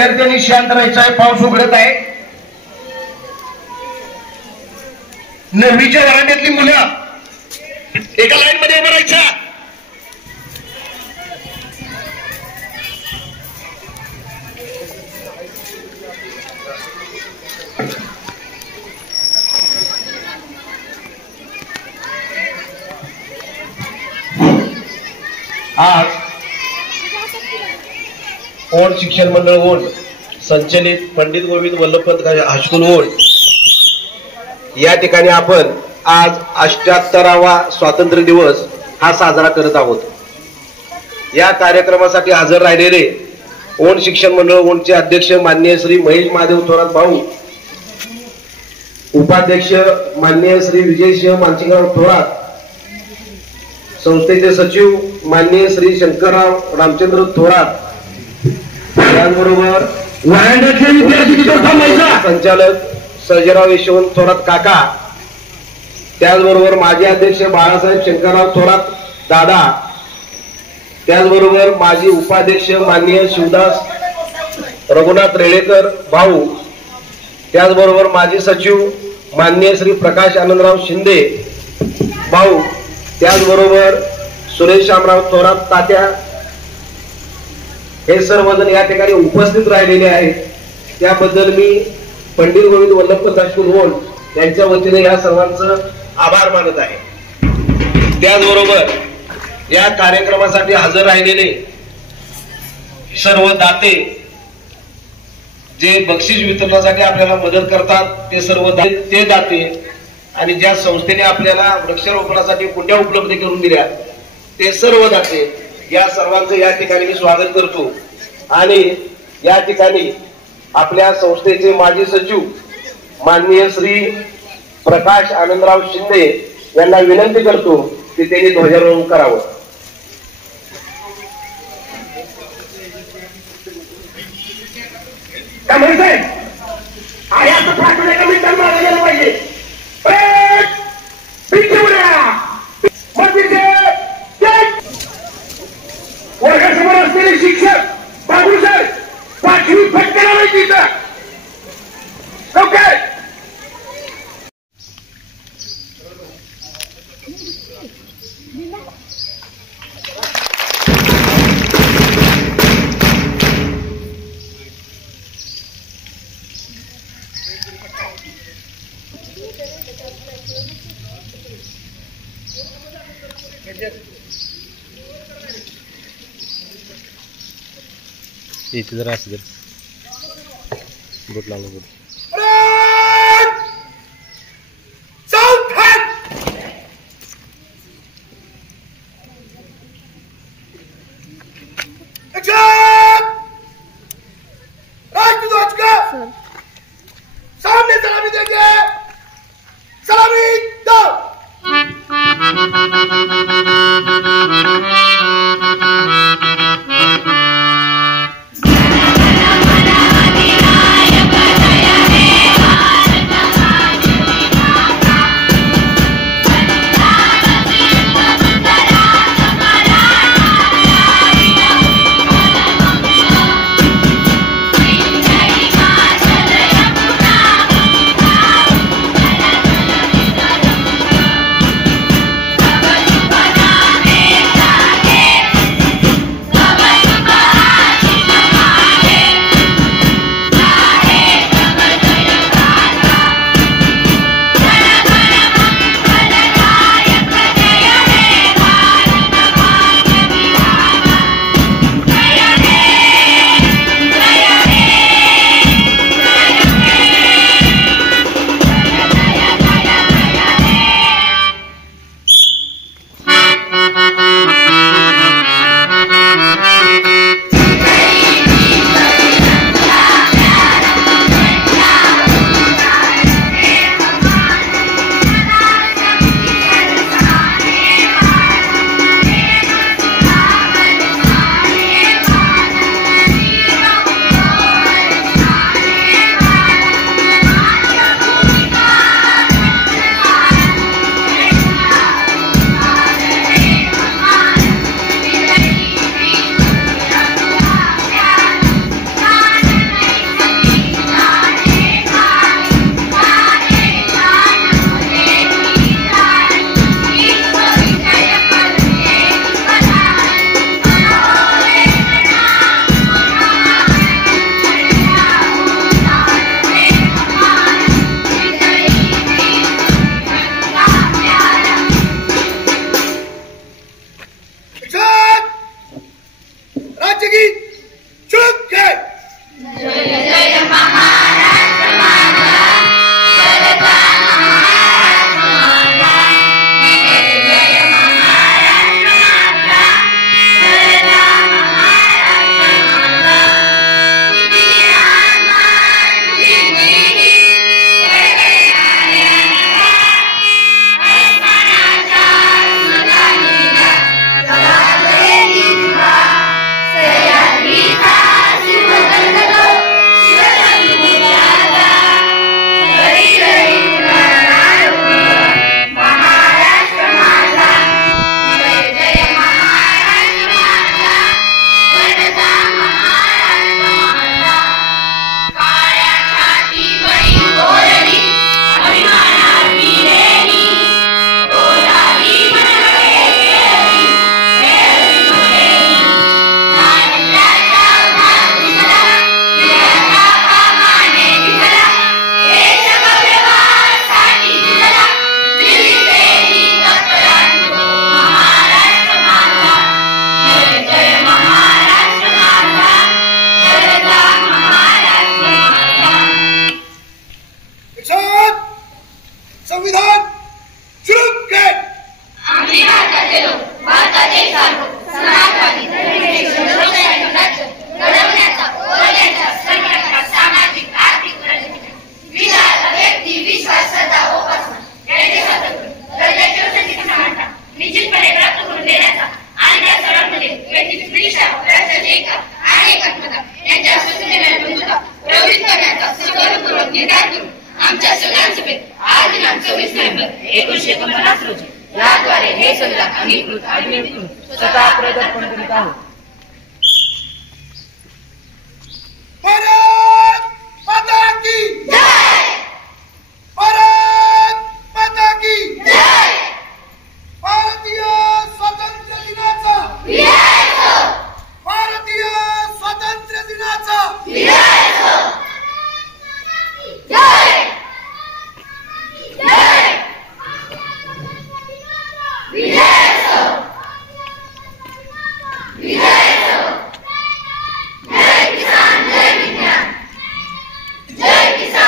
विद्यार्थ्यांनी शांत राहायचं आहे. पाऊस उघडत आहे. नववीच्या वरांड्यातली मुलं एका लाईन मध्ये उभं राहायचं. आज ओढ शिक्षण मंडळ ओढ संचलित पंडित गोविंद वल्लभपंत हायस्कूल ओढ या ठिकाणी आपण आज 78वा स्वातंत्र्य दिवस हा साजरा करत आहोत. या कार्यक्रमासाठी हजर राहिलेले ओढ शिक्षण मंडळ ओढचे अध्यक्ष माननीय श्री महेश महादेव थोरात भाऊ, उपाध्यक्ष माननीय श्री विजयसिंह मानसिंगराव थोरात, संस्थेचे सचिव माननीय श्री शंकरराव रामचंद्र थोरात, त्याचबरोबर संचालक सर्जेराव यशवंत थोरात काका, त्याचबरोबर माजी अध्यक्ष बाळासाहेब शंकरराव थोरात दादा, त्याचबरोबर माजी उपाध्यक्ष माननीय शिवदास रघुनाथ रेळेकर भाऊ, त्याचबरोबर माजी सचिव माननीय श्री प्रकाश आनंदराव शिंदे भाऊ, त्याचबरोबर सुरेश शामराव थोरात तात्या, हे सर्वजण या ठिकाणी उपस्थित राहिलेले आहेत. त्याबद्दल मी पंडित गोविंद वल्लभपंत हायस्कूल ओढ यांच्या वतीने या सर्वांचं आभार मानत आहे. त्याचबरोबर या कार्यक्रमासाठी हजर राहिलेले सर्व दाते जे बक्षीस वितरणासाठी आपल्याला मदत करतात ते सर्व ते दाते आणि ज्या संस्थेने आपल्याला वृक्षारोपणासाठी कुंड्या उपलब्ध करून दिल्या ते सर्व दाते, या सर्वांचं या ठिकाणी मी स्वागत करतो. आणि या ठिकाणी आपल्या संस्थेचे माजी सचिव माननीय श्री प्रकाश आनंदराव शिंदे यांना विनंती करतो की त्यांनी ध्वजारोहण करावं. वर्गासमोर असलेले शिक्षक बाबूसाहेब 5वी फटकेला माहिती ओके. इथे जरा असं बोट लावलं बोट सामने सलामी देंगे. सलामी दो. 5 रोजी याद्वारे हे संविधान अंगीकृत अधिनियमित स्वतः प्रदर्पण करीत आहोत. भारत माता की जय. भारत माता की जय. भारतीय स्वातंत्र्य दिनाचा भारतीय स्वातंत्र्य दिनाचा जय जय जय किसान जय विज्ञान जय किसान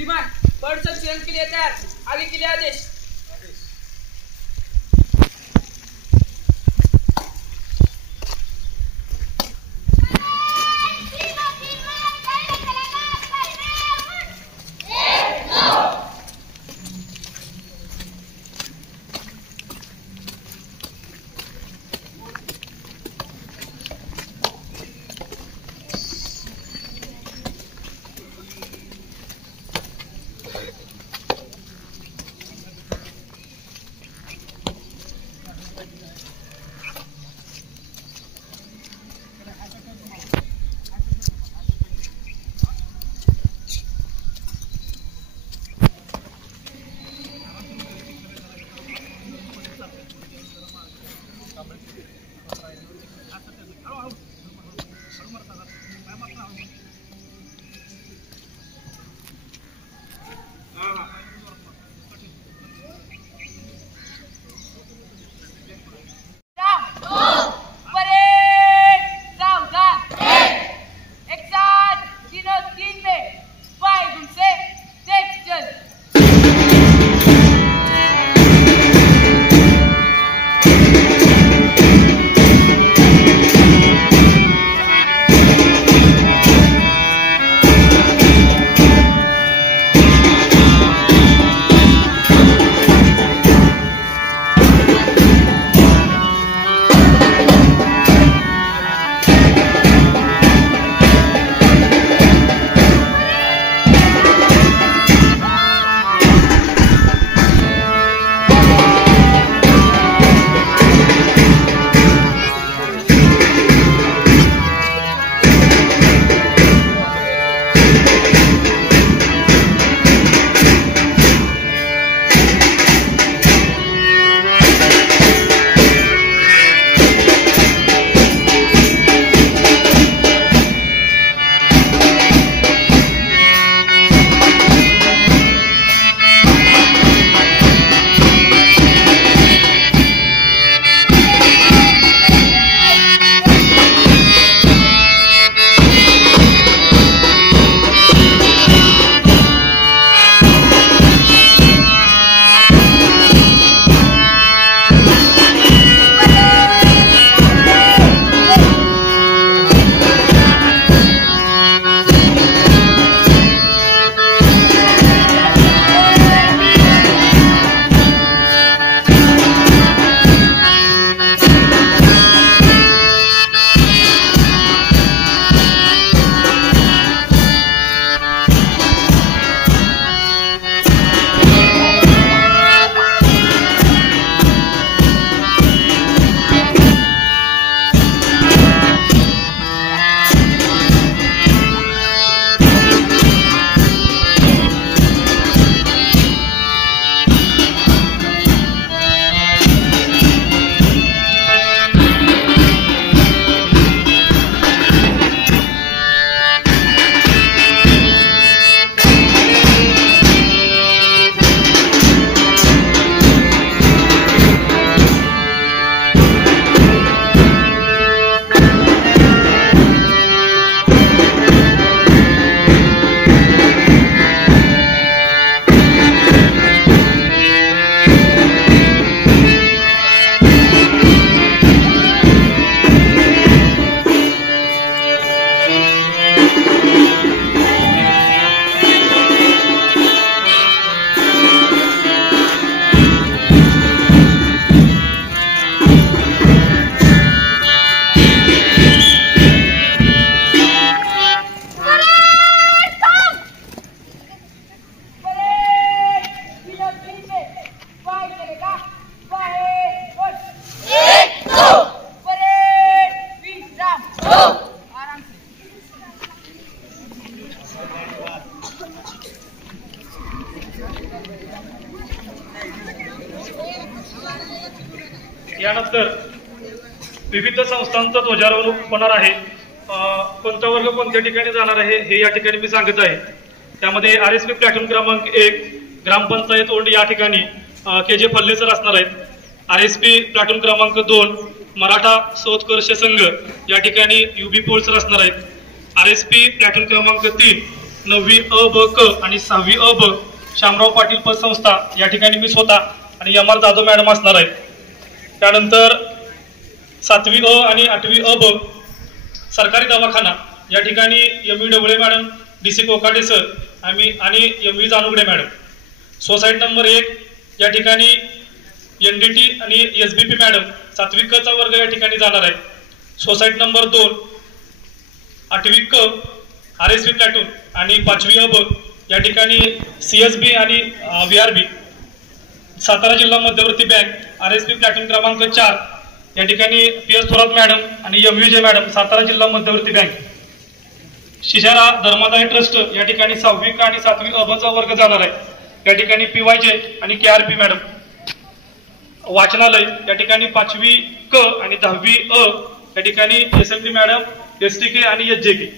श्रीमान बर्डचं चयन केले तयार आगे केले आदेश. यानंतर विविध संस्थांचा ध्वजारोहण होणार आहे. कोणता वर्ग कोणत्या ठिकाणी जाणार आहे हे या ठिकाणी मी सांगत आहे. त्यामध्ये RSP प्लॅटून क्रमांक 1 ग्रामपंचायत ओंड या ठिकाणी KJ फल्ले सर असणार आहेत. RSP प्लॅटून क्रमांक 2 मराठा सोतकर्ष संघ या ठिकाणी UB पोळ सर असणार आहेत. RSP प्लॅटून क्रमांक 3 9वी अ ब क आणि 6वी अ ब शामराव पाटील पतसंस्था या ठिकाणी मी स्वतः आणि एम आर जाधव मॅडम असणार आहे. त्यानंतर 7वी अ आणि 8वी अ ब सरकारी दवाखाना या ठिकाणी M V Dhavale madam, DC Kokate sir आणि M V Janogade madam. Society number 1 या ठिकाणी NDT आणि SBP मॅडम 7वी क चा वर्ग या ठिकाणी जाणार आहे. सोसायटी नंबर 2 8वी क RSP प्लॅटून आणि 5वी अ ब या ठिकाणी CSB आणि VRB. सातारा जिल्हा मध्यवर्ती बँक RSP प्लॅटून क्रमांक 4 या ठिकाणी PS थोरात मॅडम आणि MVJ मॅडम, सातारा जिल्हा मध्यवर्ती बँक. शिशारा धर्मादाय ट्रस्ट या ठिकाणी 6वी क आणि 7वी अ ब चा वर्ग जाणार आहे. या ठिकाणी PYJ आणि KRP मॅडम. वाचनालय या ठिकाणी 5वी क आणि 10वी अ या ठिकाणी SMD मॅडम, STK आणि SJK.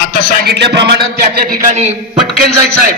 आता सांगितल्याप्रमाणे त्या ठिकाणी पटकन जायचं आहे.